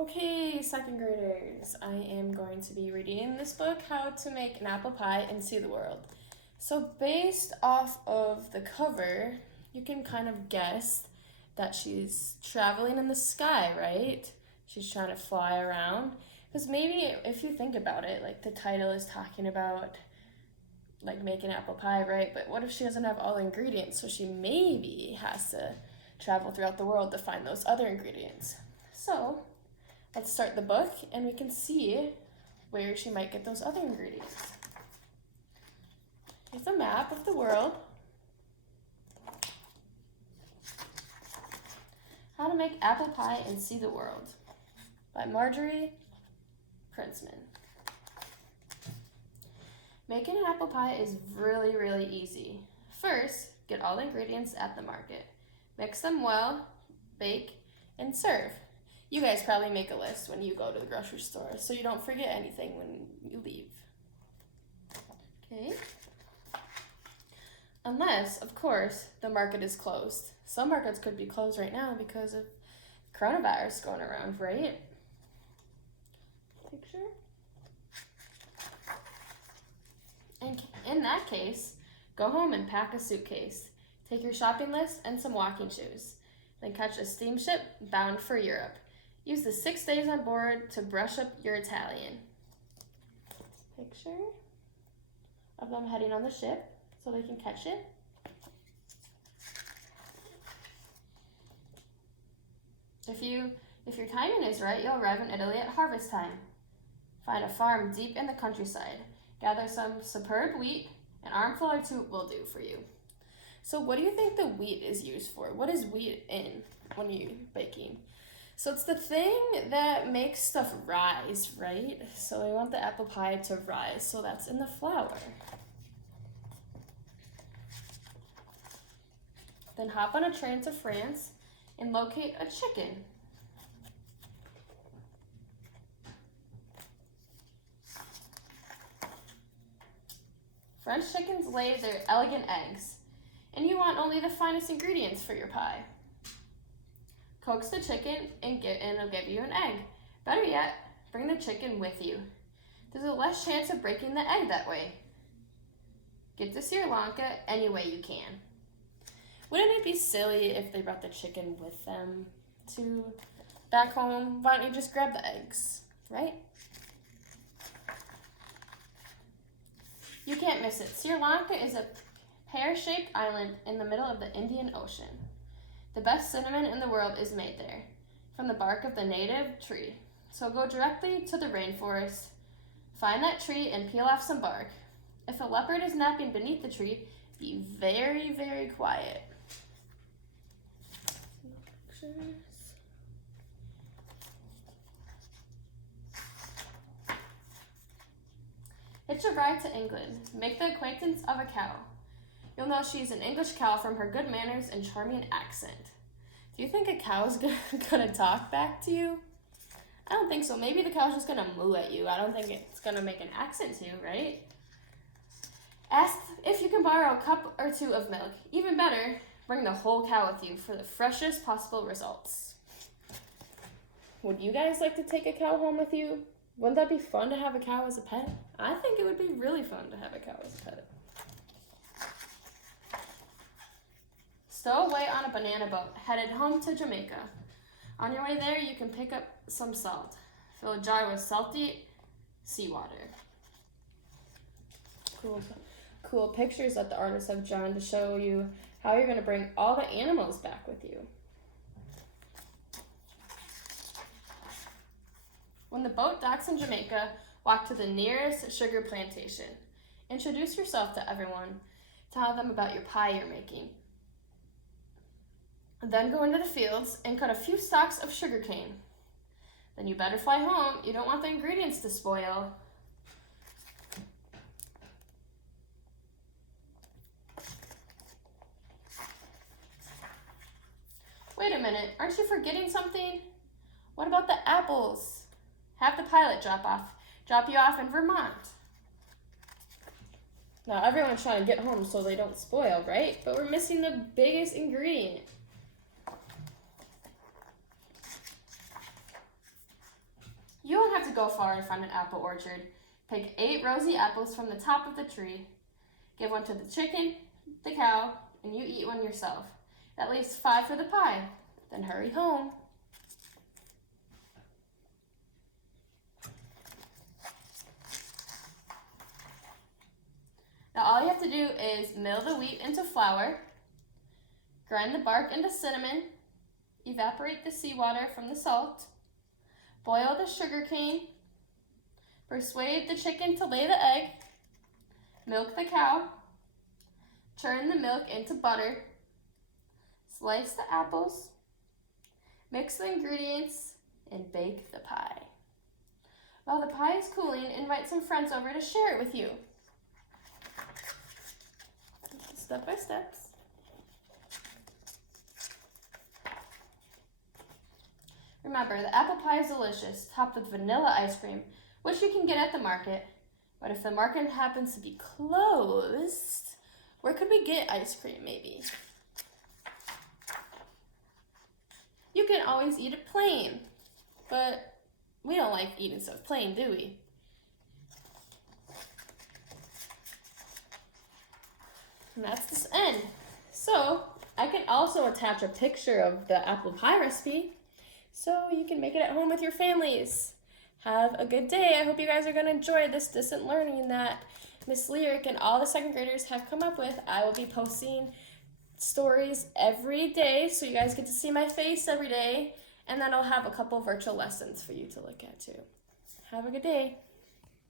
Okay, second graders, I am going to be reading in this book How to Make an Apple Pie and See the World. So based off of the cover, you can kind of guess that she's traveling in the sky, right? She's trying to fly around. Because maybe if you think about it, like the title is talking about like making apple pie, right? But what if she doesn't have all the ingredients? So she maybe has to travel throughout the world to find those other ingredients. So let's start the book and we can see where she might get those other ingredients. Here's a map of the world. How to Make Apple Pie and See the World by Majorie Priceman. Making an apple pie is really easy. First, get all the ingredients at the market. Mix them well, bake, and serve. You guys probably make a list when you go to the grocery store so you don't forget anything when you leave. Okay? Unless, of course, the market is closed. Some markets could be closed right now because of coronavirus going around, right? Picture? In that case, go home and pack a suitcase. Take your shopping list and some walking shoes. Then catch a steamship bound for Europe. Use the 6 days on board to brush up your Italian. Picture of them heading on the ship so they can catch it. If your timing is right, you'll arrive in Italy at harvest time. Find a farm deep in the countryside. Gather some superb wheat. An armful or two will do for you. So what do you think the wheat is used for? What is wheat in when you're baking? So it's the thing that makes stuff rise, right? So we want the apple pie to rise, so that's in the flour. Then hop on a train to France and locate a chicken. French chickens lay their elegant eggs, and you want only the finest ingredients for your pie. Coax the chicken and it'll give you an egg. Better yet, bring the chicken with you. There's a less chance of breaking the egg that way. Get to Sri Lanka any way you can. Wouldn't it be silly if they brought the chicken with them to back home? Why don't you just grab the eggs, right? You can't miss it. Sri Lanka is a pear-shaped island in the middle of the Indian Ocean. The best cinnamon in the world is made there, from the bark of the native tree. So go directly to the rainforest, find that tree and peel off some bark. If a leopard is napping beneath the tree, be very quiet. Hitch a ride to England. Make the acquaintance of a cow. You'll know she's an English cow from her good manners and charming accent. Do you think a cow is gonna talk back to you? I don't think so. Maybe the cow's just gonna moo at you. I don't think it's gonna make an accent to you, right? Ask if you can borrow a cup or two of milk. Even better, bring the whole cow with you for the freshest possible results. Would you guys like to take a cow home with you? Wouldn't that be fun to have a cow as a pet? I think it would be really fun to have a cow as a pet. Stow away on a banana boat, headed home to Jamaica. On your way there, you can pick up some salt. Fill a jar with salty seawater. Cool pictures that the artists have drawn to show you how you're going to bring all the animals back with you. When the boat docks in Jamaica, walk to the nearest sugar plantation. Introduce yourself to everyone. Tell them about your pie you're making. Then go into the fields and cut a few stalks of sugar cane. Then you better fly home. You don't want the ingredients to spoil. Wait a minute, aren't you forgetting something? What about the apples? Have the pilot drop you off in Vermont. Now everyone's trying to get home so they don't spoil, right? But we're missing the biggest ingredient. go far and find an apple orchard. Pick 8 rosy apples from the top of the tree. Give one to the chicken, the cow, and you eat one yourself. That leaves 5 for the pie. Then hurry home. Now all you have to do is mill the wheat into flour, grind the bark into cinnamon, evaporate the seawater from the salt, boil the sugar cane, persuade the chicken to lay the egg, milk the cow, turn the milk into butter, slice the apples, mix the ingredients, and bake the pie. While the pie is cooling, invite some friends over to share it with you. Step by steps. Remember, the apple pie is delicious, topped with vanilla ice cream, which you can get at the market. But if the market happens to be closed, where could we get ice cream, maybe? You can always eat it plain, but we don't like eating stuff plain, do we? And that's this end. So I can also attach a picture of the apple pie recipe so you can make it at home with your families. Have a good day. I hope you guys are going to enjoy this distant learning that Miss Lyric and all the second graders have come up with. I will be posting stories every day, so you guys get to see my face every day, and then I'll have a couple virtual lessons for you to look at too. Have a good day.